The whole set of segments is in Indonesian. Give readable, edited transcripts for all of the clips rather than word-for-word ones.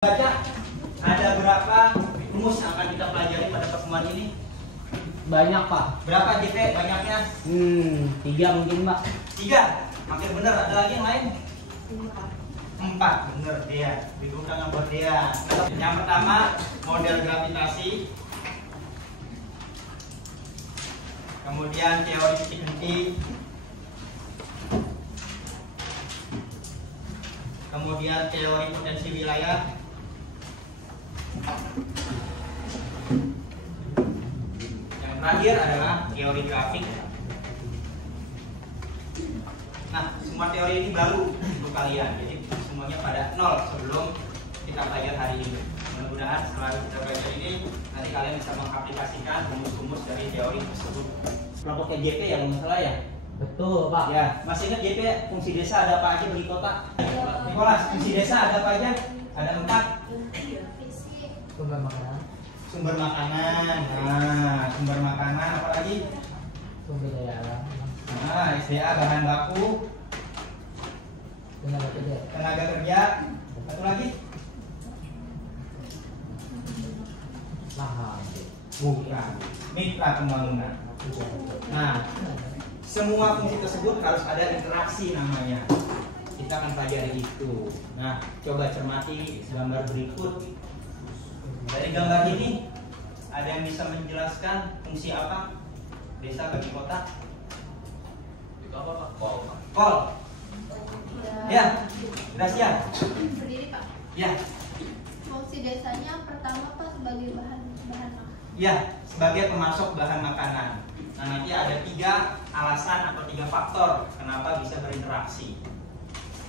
Baca, ada berapa rumus yang akan kita pelajari pada pertemuan ini? Banyak, Pak. Berapa JP banyaknya? 3 mungkin, Pak. 3. Makin benar. Ada lagi yang lain? 4. Benar dia. Dibuka nomor dia. Yang pertama, model gravitasi. Kemudian teori titik henti. Kemudian teori potensi wilayah. Yang terakhir adalah teori grafik. Nah, semua teori ini baru untuk kalian, jadi semuanya pada nol sebelum kita belajar hari ini. Mudah-mudahan setelah kita belajar ini, nanti kalian bisa mengaplikasikan rumus-rumus dari teori tersebut. Kelompoknya JP ya, nggak salah ya? Betul, Pak. Ya, masih ingat JP fungsi desa ada apa aja bagi kota? Nicholas, fungsi desa ada apa aja? Ada 4. Sumber makanan. Sumber makanan. Nah, sumber makanan apa lagi? Sumber daya alam. Nah, SDA bahan baku, Tenaga kerja. tenaga kerja. Satu lagi? Lahan. Bukan. Mitra pembangunan. Nah, semua fungsi tersebut harus ada interaksi namanya. Kita akan pelajari itu. Nah, coba cermati gambar berikut. Dari gambar ini, ada yang bisa menjelaskan fungsi apa desa bagi kota? Apa Pak? Kol. Kol. Ya, Gracia. Berdiri Pak. Ya, Fungsi desanya pertama Pak sebagai bahan makanan. ya, sebagai pemasok bahan makanan. Nah, nanti ada 3 alasan atau 3 faktor kenapa bisa berinteraksi.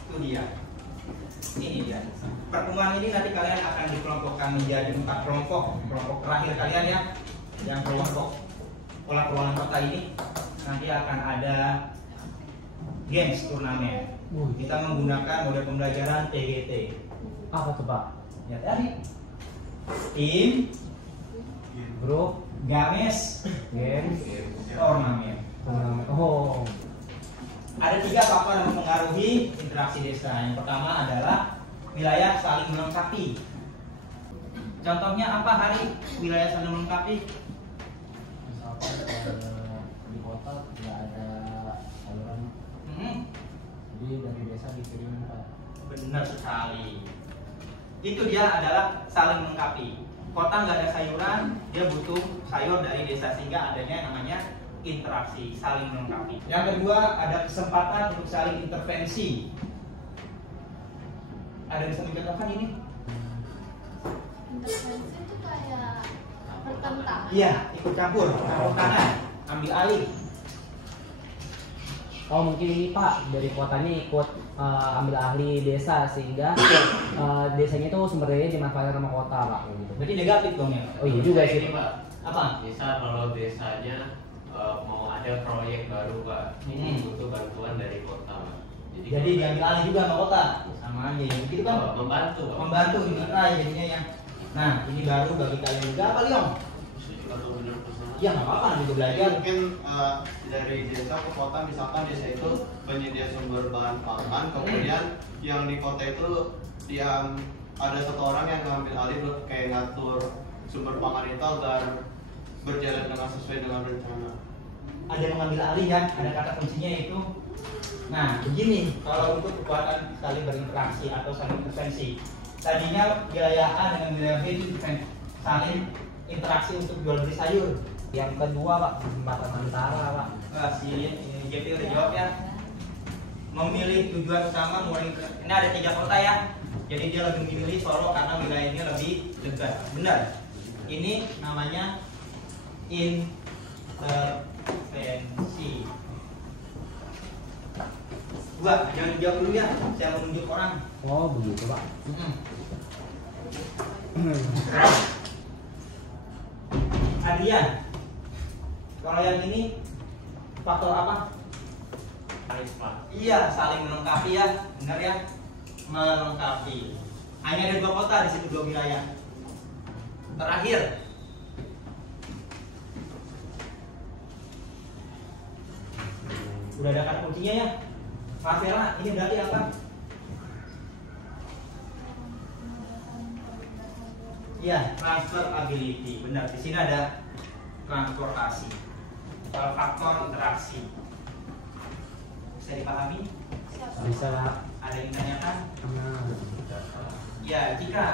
Itu dia. Ini dia. Pertemuan ini nanti kalian akan dikelompokkan menjadi 4 kelompok. Kelompok terakhir kalian ya, yang kelompok pola keuangan kota ini nanti akan ada games turnamen. Kita menggunakan model pembelajaran TGT. Apa tuh, Pak? Ya tadi. Tim, Grup, games, game, turnamen. turnamen. Oh. Ada 3 faktor yang mempengaruhi interaksi desa. Yang pertama adalah wilayah saling melengkapi. Contohnya apa Hari? Wilayah saling melengkapi? Misalkan di kota tidak ada saluran, jadi dari desa dikirim, Pak. Benar sekali. Itu dia adalah saling melengkapi. Kota nggak ada sayuran, dia butuh sayur dari desa sehingga adanya namanya interaksi, saling melengkapi. Yang kedua ada kesempatan untuk saling intervensi. Ada yang bisa mencontohkan ini? Intervensi itu kayak bertentangan. Iya, ikut campur tangan, ambil alih. Oh, mungkin ini, Pak, dari kotanya ikut ambil ahli desa sehingga desanya itu sumber dayanya dimanfaatkan sama kota, Pak, gitu. Berarti negatif dong ya? Oh iya juga sih. Ini Pak. Apa? Bisa kalau desanya mau ada proyek baru Pak, ini butuh bantuan dari kota Pak. Jadi diambil alih juga sama kota, sama aja. Begitu kan? Membantu Pak. Membantu mitra jadinya ya. Nah, ini baru bagi kalian juga apa Liong? Ya nggak apa-apa, nanti juga belajar. Mungkin dari desa ke kota, misalkan desa itu penyedia sumber bahan pangan, kemudian yang di kota itu yang ada satu orang yang ngambil alih kayak ngatur sumber pangan itu agar berjalan dengan sesuai dengan rencana. Ada yang mengambil alih ya, ada kata kuncinya itu. Nah, begini kalau untuk kekuatan saling berinteraksi atau saling intervensi. Tadinya wilayah A dengan wilayah B itu saling interaksi untuk jual beli sayur. Yang kedua, Pak, kesempatan antara, Pak. Nah, si JP udah jawab ya. Memilih tujuan utama mulai ini ada 3 kota ya. Jadi dia lebih memilih Solo karena wilayahnya lebih dekat. Benar. Ini namanya intervensi. 2, jangan dijawab dulu ya. Saya menunjuk orang. Oh, begitu, Pak. Adrian. Kalau yang ini faktor apa? Karisma. Iya, saling melengkapi ya, benar ya, melengkapi. Hanya ada 2 kota di situ, 2 wilayah. Terakhir, udah ada kata kuncinya ya. Mas Vera, ini berarti apa? Iya, transferability. Benar, di sini ada transportasi. Faktor interaksi. Bisa dipahami? Bisa Pak. Ada yang ditanyakan? Ya, jika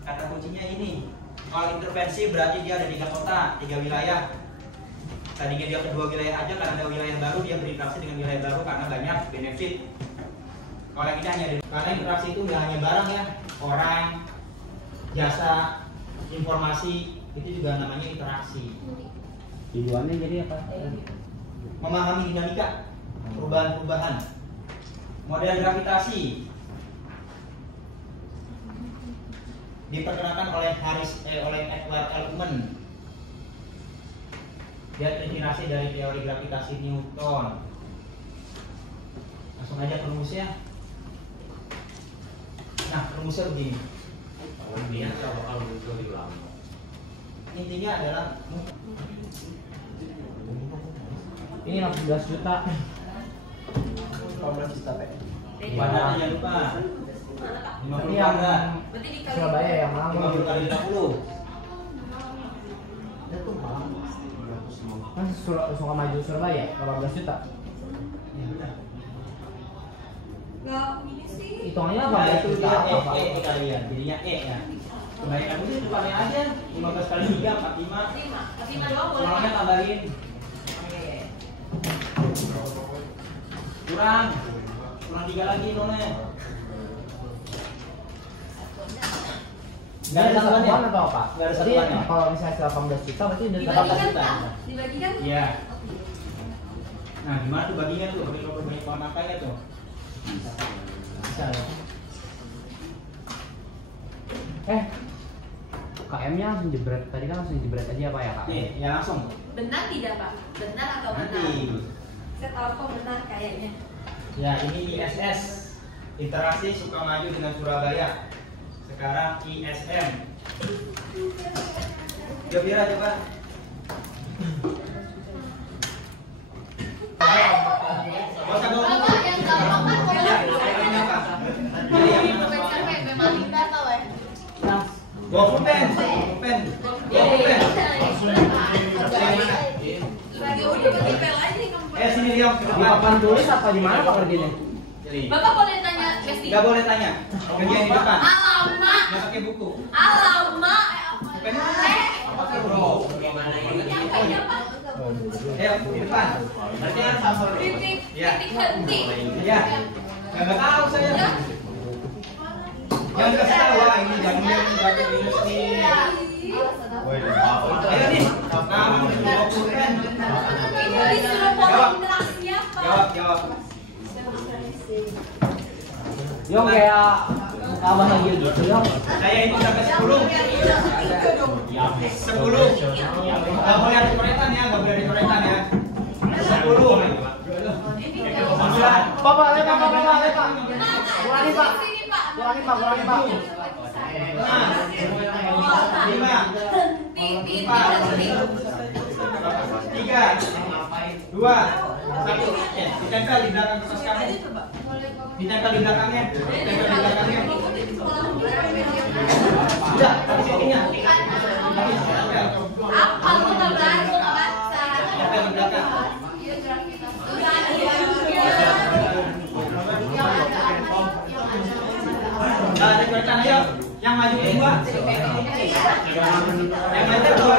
kata kuncinya ini, kalau intervensi berarti dia ada 3 kota, 3 wilayah. Tadinya dia kedua wilayah aja, karena ada wilayah baru dia berinteraksi dengan wilayah baru karena banyak benefit. Kalau yang ini hanya karena interaksi itu nggak hanya barang ya, orang, jasa, informasi, itu juga namanya interaksi. Tujuannya jadi apa? Memahami dinamika, perubahan-perubahan. Model gravitasi diperkenalkan oleh Edward Elkman. Dia terinspirasi dari teori gravitasi Newton. Langsung aja ke rumusnya. Nah, rumusnya begini. Dia nggak bakal muncul di ulang. Intinya adalah Ini 16 juta. 15 juta Pak. pada jangan lupa. 50 yang kali. Berarti dikali Surabaya yang mana? 50 kali 50. Kan Sukamaju Surabaya 18 juta. Ya benar. nggak ini sih. Hitungannya Nah, 18 itu juta dia apa? E kalian. Jadinya E ya. Kebaikan itu depannya aja 15 kali 3 45. 5 doang boleh. Kurangnya Pak? tambahin. Kurang 3 lagi nolnya. Nggak ada Ini satuannya satuan atau apa? Nggak ada Jadi satuannya. kalau misalnya 18 juta berarti udah 18 Dibagikan juta. Pak? Dibagikan? Iya. Nah, gimana tuh baginya tuh? Kalau banyak pohon angkanya tuh. Bisa ya. KM-nya langsung jebret. Tadi kan langsung jebret aja apa ya Kak? Nih, ya langsung. Benar tidak Pak? Benar atau benar? Nanti. Saya tahu kok benar kayaknya. Ya, ini ISS. Interaksi Sukamaju dengan Surabaya. Sekarang ISM. Gembira coba. Gak usah bawa buku. Bapak yang gampang kan kalau Ya, ini apa? Ini yang mana? survei memang tidak tahu ya. Bawa pulpen. Pulpen. Bawa pulpen. Lagi udah bertipel aja nih kamu. Sini lihat ke Di depan. papan tulis apa di mana Pak kerjanya? Bapak boleh tanya Besti? Gak boleh tanya. Kerja di depan. Alamak. Gak pakai buku. Alamak. Pakai bro. Gimana ini? Nyampe ya Pak. Ayo di depan. Berarti harus sasar. Titik Iya. henti. Iya. Gak tahu saya. Jangan kasih tahu wah ini jamnya pakai minus nih. Ayo nih. Kamu bawa pulpen. Itu disuruh pola interaksi apa? Jawab. Yo kayak abah lagi gitu yo. Saya hitung sampai 10. 10. Gak boleh ada coretan ya, gak boleh ada coretan ya. 10. 9. Bapak, lepak. Ulangi Pak. Sini Pak. Ulangi Pak. 5. Titik 3. 2. 1. Ditempel di belakang kertas kamu. Ditempel di belakangnya. Udah, habis ininya. Apa lu nggak berani nggak baca? Ditempel di belakang. Nah, ada coretan ayo. Yang maju kedua. Yang maju kedua.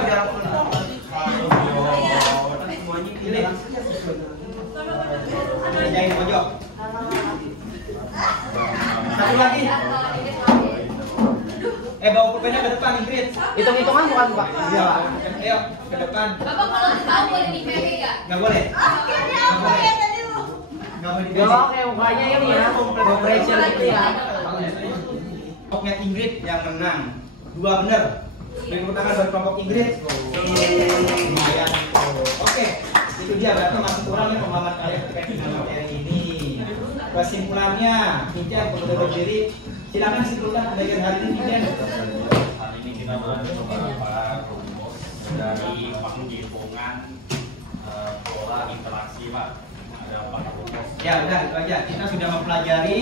Pilih. Kerjain pojok. Satu lagi. Bawa pulpennya ke depan, Ingrid. Hitung-hitungan bukan Pak? Iya Pak. Ayo, ke depan. Bapak kalau tahu boleh dipilih nggak? Nggak boleh. Akhirnya apa ya tadi lu? Nggak boleh Ya dibeli. kayak mukanya ini ya. Operation gitu ya. Kelompoknya Ingrid yang menang. 2 bener. Beri tepuk tangan buat kelompok Ingrid. Lumayan. Oke, itu dia berarti masih kurangnya pemahaman kalian terkait dengan materi ini. Kesimpulannya, Vincent kemudian berdiri. Silakan simpulkan bagian hari ini, Vincent. Hari ini kita bahas beberapa rumus dari penghitungan pola interaksi Pak. Ada 4 rumus. Ya udah itu aja. Kita sudah mempelajari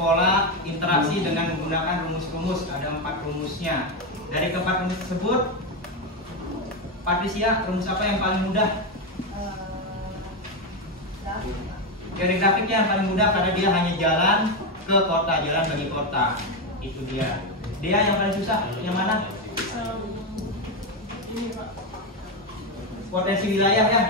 pola interaksi dengan menggunakan rumus-rumus. Ada 4 rumusnya. Dari keempat rumus tersebut, Patricia, rumus apa yang paling mudah? Teori grafiknya yang paling mudah karena dia hanya jalan ke kota, jalan bagi kota. Itu dia. Dia yang paling susah, yang mana? Potensi wilayah ya,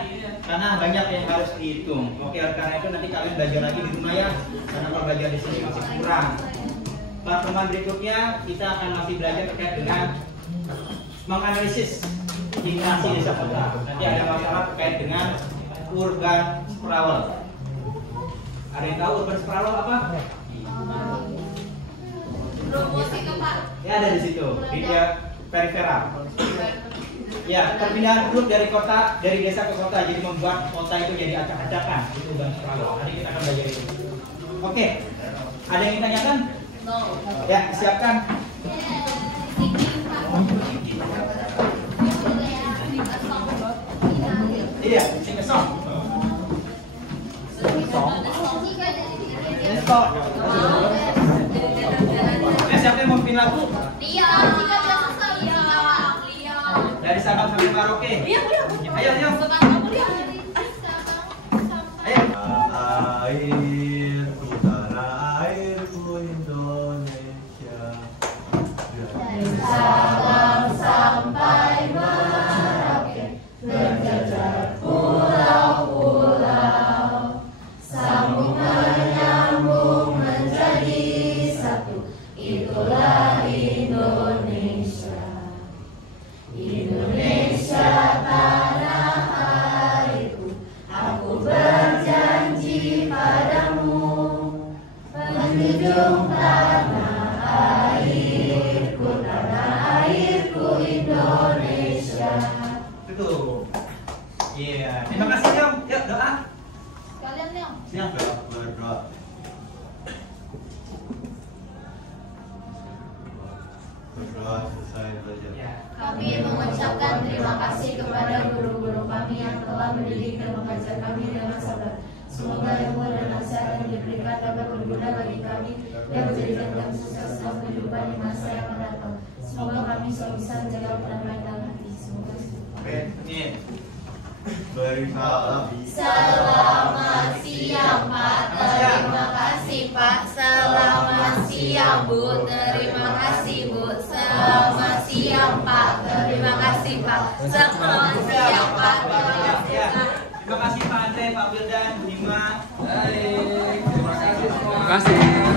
karena banyak yang harus dihitung. Oke, karena itu nanti kalian belajar lagi di rumah ya, karena kalau belajar di sini masih kurang. Pertemuan berikutnya kita akan masih belajar terkait dengan menganalisis interaksi desa kota. Nanti ada masalah terkait dengan urban sprawl. Ada yang tahu urban sprawl apa? Rumus itu Pak. Ya ada di situ, di periferal. Ya, perpindahan penduduk dari kota, dari desa ke kota, jadi membuat kota itu jadi acak-acakan. Itu urban sprawl. Nanti kita akan belajar itu. Oke, ada yang ditanyakan? No. Ya, siapkan. Iya, sing a song. Siapa yang mau bikin lagu? Dia. Dari Sabang sampai Merauke. Iya. Ayo. Dia. Ayo. Airku, tanah airku Indonesia. Sabang sampai Merauke, berjajar pulau-pulau, sambung menyambung menjadi satu. Itulah Indonesia. Indonesia tanah airku, aku berjanji padamu, menjunjung tanah airku Indonesia. Tuh. Iya. Terima kasih Yom. Yuk doa. Kalian yang Siap. Berdoa. Berdoa selesai belajar. Ya. kami mengucapkan terima kasih kepada guru-guru kami yang telah mendidik dan mengajar kami dengan sabar. Semoga ilmu dan nasihat yang diberikan dapat berguna bagi kami dan menjadikan kami sukses dalam kehidupan di masa yang akan datang. Semoga kami selalu bisa menjaga kedamaian dalam hati. Semoga. Oke. Ini. Beri salam. Selamat siang Pak, terima kasih Pak. Selamat siang Bu, terima kasih Bu. Selamat siang Pak, terima kasih Pak. Selamat siang Pak, terima kasih Pak. Terima kasih Pak Andre, Pak Wildan, Bu Dima. Baik. Terima kasih semua. Terima kasih.